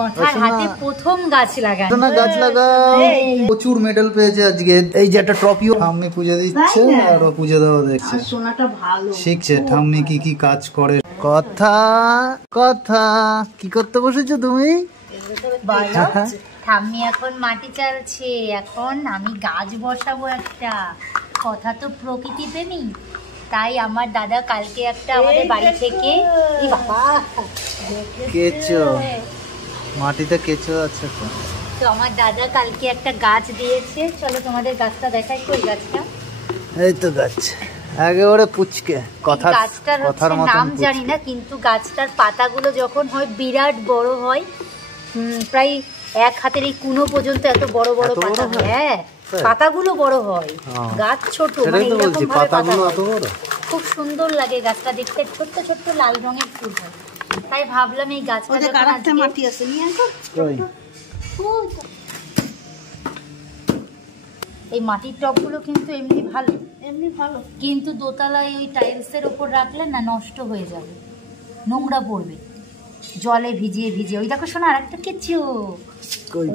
কথার হাতে প্রথম গাছ লাগানো। গাছ লাগাও, প্রচুর মেডেল পেয়েছে আজকে। এই যে একটা ট্রফিও ঠাম্মি পুজো দিচ্ছে আর ও পুজো দেওয়া দেখছে। সোনাটা ভালো শিখছে ঠাম্মি কি কি কাজ করে। কথা কথা কি করতে বসেছো তুমি? ঠাম্মি এখন মাটি চালছে, এখন আমি গাছ বসাবো একটা। কথা তো প্রকৃতি প্রেমী, তাই আমার দাদা কালকে একটা আমাদের বাড়ি থেকে কেঁচো, মাটিতে কেঁচো আছে তো আমার দাদা কালকে একটা গাছ দিয়েছে। চলো তোমাদের গাছটা দেখাই। কই গাছটা? এই তো গাছ একেবারে পুচকে। গাছটার নাম জানি না, কিন্তু গাছটার পাতাগুলো যখন হয় বিরাট বড় হয়, প্রায় এক হাতের এই কুনো পর্যন্ত এত বড় বড় পাতা। হ্যাঁ, পাতাগুলো বড় হয়, গাছ ছোট, মানে এরকম ভাবে পাতাগুলো এত বড়। খুব সুন্দর লাগে গাছটা দেখতে, ছোট্ট ছোট্ট লাল রঙের ফুল হয়। তাই ভাবলাম এই গাছটা মাটি আছে নিয়ে আসো। এই মাটির টবগুলো কিন্তু এমনি ভালো, কিন্তু দোতলায় ওই টাইলসের উপর রাখলে না নষ্ট হয়ে যাবে, নোংরা পড়বে জলে ভিজিয়ে ভিজিয়ে। ওই দেখো শোনা, আর একটা কেঁচো,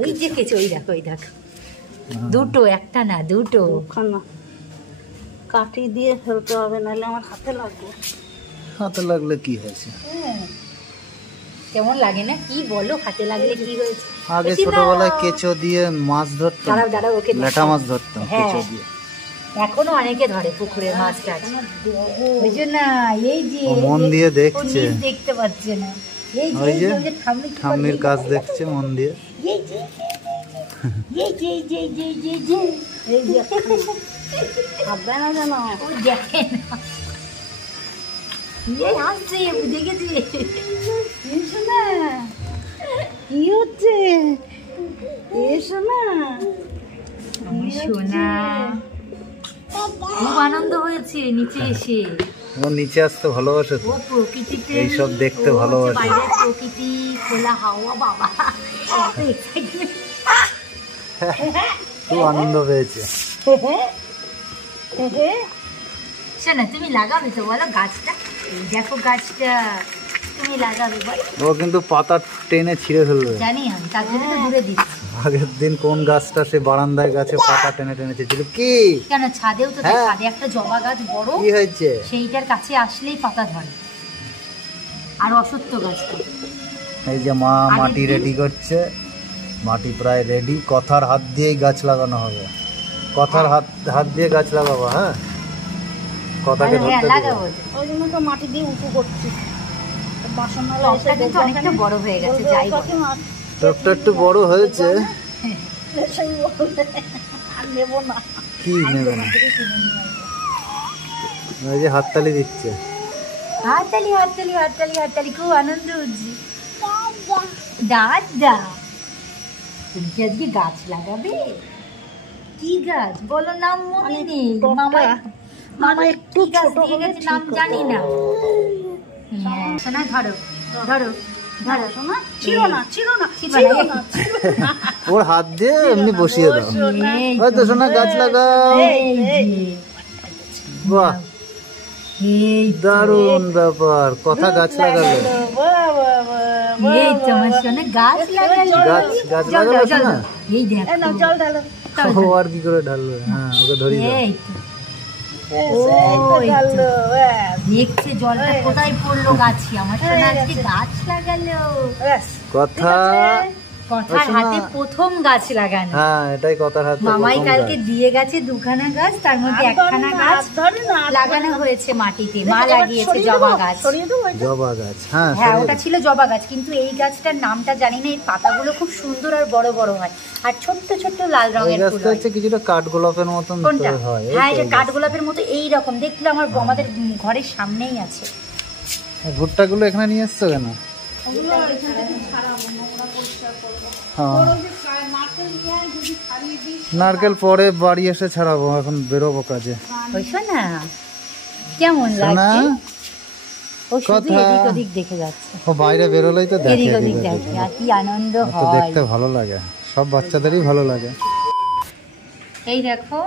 ওই যে কেঁচো, ওই দেখো, ওই দেখো দুটো, একটা না দুটো। কাঠি দিয়ে ফেলতে হবে, নাহলে আমার হাতে লাগবে। হাতে লাগলে কি হয়েছে? কেমন লাগে না? কি বলো, হাতে লাগলে কি হয়েছে? আগে ছোটবেলায় কেঁচো দিয়ে মাছ ধরতাম, লেটা মাছ ধরতাম কেঁচো দিয়ে। এখনো অনেকে ধরে পুকুরের মাছটা, ওই জন্য এই যে মন দিয়ে দেখছে, দেখতে পাচ্ছে না। ওই যে ঠাম্মির কাজ দেখছে মন দিয়ে। কি হচ্ছে? সোনা খুব আনন্দ হয়েছে নিচে এসে। ও নিচে আসতে ভালোবাসে, ও প্রকৃতিতে এইসব দেখতে ভালোবাসে। বাইরের প্রকৃতি, খোলা হাওয়া, বাবা খুব আনন্দ পেয়েছে। শোনা, তুমি লাগাবে তো বলো গাছটা? দেখো গাছটা তুমি লাগাবে বলো। ও কিন্তু পাতা টেনে ছিঁড়ে ফেলবে, জানি আমি, তার জন্য তো দূরে দিচ্ছি। আগের দিন কোন গাছটা সে বারান্দায় গাছে পাতা টেনে টেনে ছিল কি? কেন ছাদেও তো, ছাদে একটা জবা গাছ বড়, কি হয়েছে? সেইটার কাছে আসলেই পাতা ধরে। আর অসত্য গাছটা। এই যে মা মাটি রেডি করছে, মাটি প্রায় রেডি। কথার হাত দিয়েই গাছ লাগানো হবে, কথার হাত দিয়ে গাছ লাগাবো। হ্যাঁ, কথাকে ধরতে লাগাবো, ওই জন্য তো মাটি দিয়ে উঁচু করছি। বাসনটা কিন্তু অনেকটা বড় হয়ে গেছে, যাই বলো। টপটা একটু বড় হয়েছে। কি নেবে না? ওই যে হাততালি দিচ্ছে, হাততালি হাততালি হাততালি হাততালি, খুব আনন্দ হচ্ছে। দাদা, তুমি কি আজকে গাছ লাগাবে? কি গাছ বলো, নাম মনে নেই। মামা কি গাছ দিয়ে গেছে নাম জানি না। শোনা, ধরো ধরো ধরো শোনা, ওর হাত দিয়ে এমনি বসিয়ে দাও। হয়তো শোনা গাছ লাগাও। বাহ, দারুণ ব্যাপার, কথা গাছ লাগালো। গাছ লাগালো, গাছ লাগালো না? এই দেখ, জল ঢালো। ও আর কি করে ঢালবে? হ্যাঁ, ওকে ধরিয়ে দেখছে জলটা কোথায় পড়লো গাছে। আমার সোনা আজকে গাছ লাগালো। কথার হাতে প্রথম গাছ লাগানো। হ্যাঁ, এটাই কথার হাতে। মামাই কালকে দিয়ে গেছে দুখানা গাছ, তার মধ্যে একখানা গাছ লাগানো হয়েছে মাটিতে। মা লাগিয়েছে জবা গাছ। জবা গাছ, হ্যাঁ ওটা ছিল জবা গাছ, কিন্তু এই গাছটার নামটা জানি না। এই পাতাগুলো খুব সুন্দর আর বড় বড় হয়, আর ছোট্ট ছোট্ট লাল রঙের ফুল হয়। কিছুটা কাঠগোলাপের মতন হয়। হ্যাঁ, এটা কাঠগোলাপের মতো এই রকম দেখলে। আমার আমাদের ঘরের সামনেই আছে। ভুট্টাগুলো এখানে নিয়ে এসছো কেন? নারকেল পরে বাড়ি এসে ছাড়াবো, এখন বেরোবো কাজে। না কেমন লাগছে? ও শুধু এদিক ওদিক দেখে যাচ্ছে। ও বাইরে বেরোলেই তো দেখে, আর কি আনন্দ হয়, দেখতে ভালো লাগে। সব বাচ্চাদেরই ভালো লাগে। এই দেখো,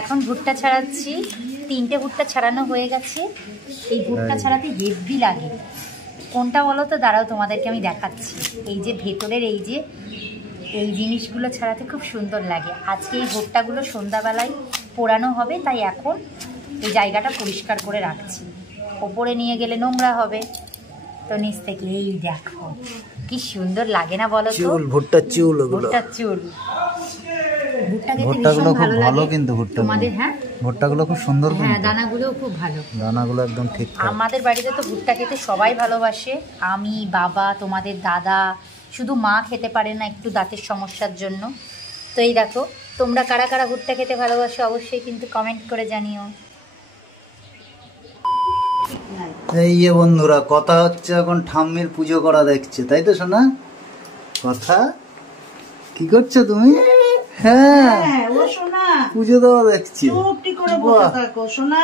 এখন ভুট্টা ছাড়াচ্ছি। 3টে ভুট্টা ছাড়ানো হয়ে গেছে। এই ভুট্টা ছাড়াতে হেভি লাগে। কোনটা বলো তো, দাঁড়াও তোমাদেরকে আমি দেখাচ্ছি। এই যে ভেতরের এই জিনিসগুলো ছাড়াতে খুব সুন্দর লাগে। আজকে এই ভুট্টাগুলো সন্ধ্যাবেলায় পোড়ানো হবে, তাই এখন এই জায়গাটা পরিষ্কার করে রাখছি। ওপরে নিয়ে গেলে নোংরা হবে, তো নিচ থেকে এই দেখো কি সুন্দর লাগে না বলো তো? ভুট্টার চুল, ভুট্টার চুল। ভুট্টাগুলো খুব ভালো কিন্তু তোমাদের। হ্যাঁ, ভুট্টাগুলো খুব সুন্দর। হ্যাঁ, দানাগুলোও খুব ভালো, দানাগুলো একদম ঠিক। আমাদের বাড়িতে তো ভুট্টা খেতে সবাই ভালোবাসে, আমি, বাবা, তোমাদের দাদা, শুধু মা খেতে পারে না একটু দাঁতের সমস্যার জন্য। তো এই দেখো, তোমরা কারা কারা ভুট্টা খেতে ভালোবাসো অবশ্যই কিন্তু কমেন্ট করে জানিও। এই যে বন্ধুরা, কথা হচ্ছে এখন ঠাম্মির পুজো করা দেখছে, তাই তো সোনা? কথা কি করছো তুমি? হ্যাঁ, ও সোনা পুজো দেওয়া দেখছি। চুপটি করে বসে থাকো সোনা,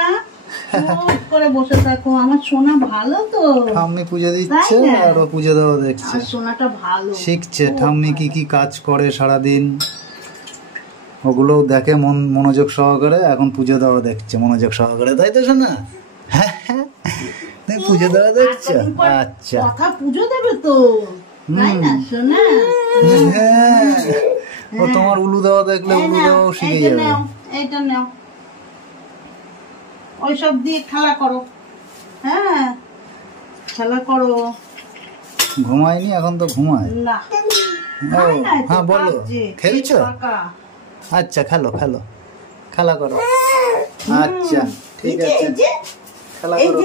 চুপ করে বসে থাকো। আমার সোনা ভালো তো, ঠাম্মি পুজো দিচ্ছে আর ও পুজো দেওয়া দেখছে। আর সোনাটা ভালো, শিখছে ঠাম্মি কি কি কাজ করে সারাদিন, ওগুলো দেখে মনোযোগ সহকারে। এখন পুজো দেওয়া দেখছে মনোযোগ সহকারে, তাই তো সোনা? হ্যাঁ, তুমি পুজো দেওয়া দেখছো? আচ্ছা, কথা পুজো দেবে তো, তাই না সোনা? হ্যাঁ, ও তোমার উলু দেওয়া দেখলে উলু দেওয়াও শিখে যাবে। এইটা নাও, ওইসব দিয়ে খেলা করো। হ্যাঁ, খেলা করো। ঘুমায়নি এখন তো? ঘুমায় না, হ্যাঁ, বলো, খেলছো? আচ্ছা, খেলো খেলো, খেলা করো। আচ্ছা, ঠিক আছে, খেলা করো।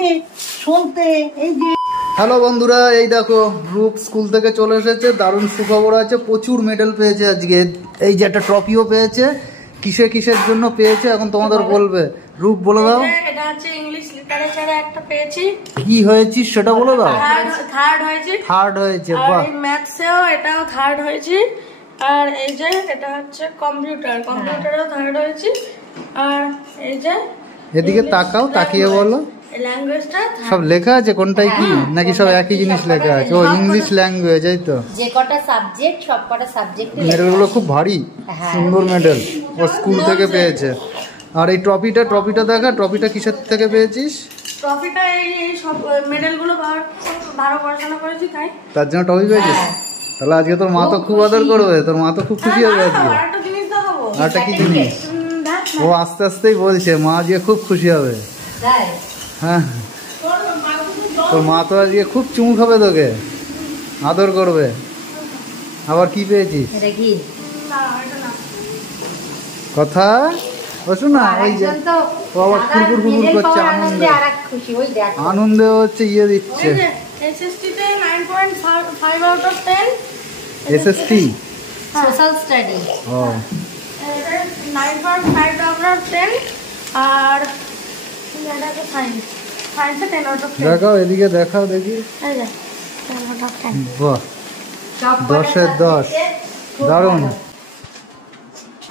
শুনতে এই যে হ্যালো বন্ধুরা, এই দেখো রূপ স্কুল থেকে চলে এসেছে। দারুণ সুখবর আছে, প্রচুর মেডেল পেয়েছে আজকে। এই যে একটা ট্রফিও পেয়েছে। কিসের জন্য পেয়েছে এখন তোমাদের বলবে। রূপ বলে দাও। এটা হচ্ছে ইংলিশ লিটারেচারে একটা পেয়েছি। কি হয়েছিস সেটা বলে দাও। থার্ড হয়েছে। বাহ। আর ম্যাথসেও এটাও থার্ড হয়েছি। আর এই যে এটা হচ্ছে কম্পিউটারেও থার্ড হয়েছি। আর এই যে এদিকে তাকাও, তাকিয়ে বলো। ল্যাঙ্গুয়েজটা সব লেখা আছে কোনটায় কি, নাকি সব একই জিনিস লেখা আছে? ও ইংলিশ ল্যাঙ্গুয়েজ, এই তো। যে কটা সাবজেক্ট, সব কটা সাবজেক্ট। মেডেলগুলো খুব ভারী, সুন্দর মেডেল, ও স্কুল থেকে পেয়েছে। আর এই ট্রফিটা দেখা, ট্রফিটা কিসের থেকে পেয়েছিস? ট্রফিটা এই সব মেডেলগুলো ভালো পড়াশোনা করেছি তাই। তার জন্য ট্রফি পেয়েছিস? তাহলে আজকে তোর মা তো খুব আদর করবে, তোর মা তো খুব খুশি হবে আজকে। আরেকটা জিনিস দেখাবো। আরেকটা কি জিনিস? ও আস্তে আস্তেই বলছে মা আজকে খুব খুশি হবে। হ্যাঁ, তোর মা তো আজকে খুব চুমু খাবে, তোকে আদর করবে। আবার কি পেয়েছিস? কথা শোনা, ওই যে ও আবার কুকুর করছে আনন্দে হচ্ছে, ইয়ে দিচ্ছে। এসএসটিতে 9.5 out of 10। SST social study. ও, 9.5 আউট অফ 10। আর এটা সায়েন্সে 10 আউট অফ 10। দেখাও, এদিকে দেখাও দেখি। এই যে 10 আউট অফ 10। বাহ, 10-এর 10, দারুণ,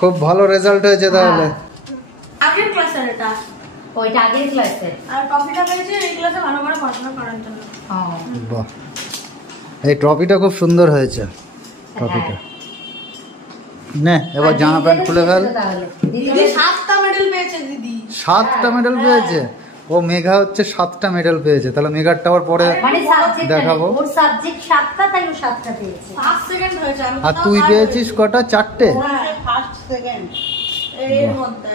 খুব ভালো রেজাল্ট হয়েছে তাহলে। আগের ক্লাসের এটা, ওইটা আগের ক্লাসের। আর টপিকটা পেয়েছি এই ক্লাসে ভালো করে পড়াশোনা করার জন্য। বাহ, এই ট্রফিটা খুব সুন্দর হয়েছে। ট্রফিটা নে, এবার জামা প্যান্ট খুলে ফেল। দিদি 7টা মেডেল পেয়েছে দিদি। 7টা মেডেল পেয়েছে? ও মেঘা হচ্ছে 7টা মেডেল পেয়েছে। তাহলে মেঘারটা আবার পরে দেখাবো। ওর সাবজেক্ট 7টা, তাই ও 7টা পেয়েছে। ফার্স্ট সেকেন্ড হয়েছে। আর তুই পেয়েছিস কটা? 4টে। ফার্স্ট সেকেন্ড এর মধ্যে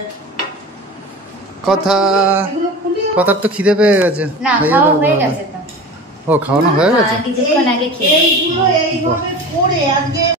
কথার তো খিদে পেয়ে গেছে। না, খাওয়া হয়ে গেছে তো। ও, খাওয়ানো হয়ে গেছে। কিছুক্ষণ আগে খেয়ে। এইগুলো এইভাবে করে আজকে